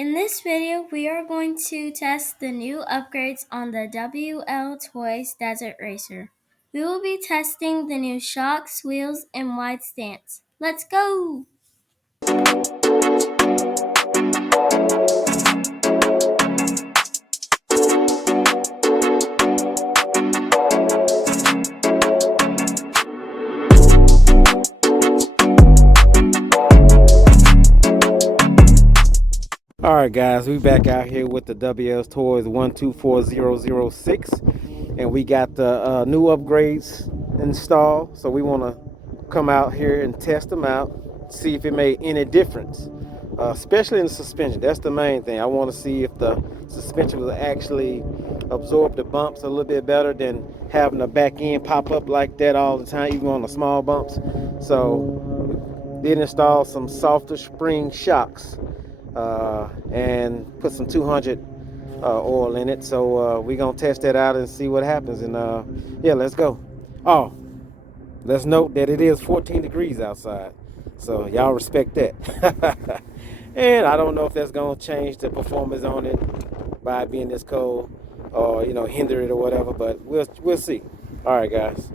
In this video, we are going to test the new upgrades on the Wltoys Desert Racer. We will be testing the new shocks, wheels, and wide stance. Let's go! All right, guys, we back out here with the Wltoys 124006, and we got the new upgrades installed. So we want to come out here and test them out, see if it made any difference, especially in the suspension. That's the main thing. I want to see if the suspension will actually absorb the bumps a little bit better than having the back end pop up like that all the time, even on the small bumps. So did install some softer spring shocks and put some 200 oil in it. So we're gonna test that out and see what happens. And yeah, let's go. Oh, let's note that it is 14 degrees outside, so y'all respect that. And I don't know if that's gonna change the performance on it by being this cold, or hinder it or whatever, but we'll see. All right, guys.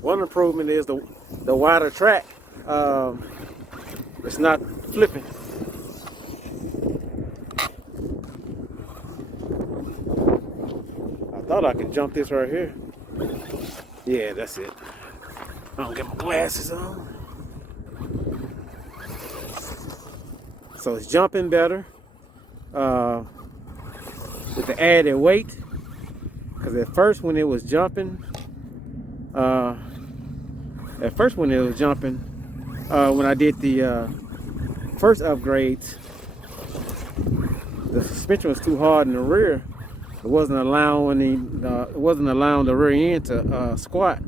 One improvement is the wider track. It's not flipping. I thought I could jump this right here. Yeah, that's it. I don't get my glasses on. So it's jumping better with the added weight. Because at first when it was jumping, when I did the first upgrades, the suspension was too hard in the rear. It wasn't allowing the rear end to squat.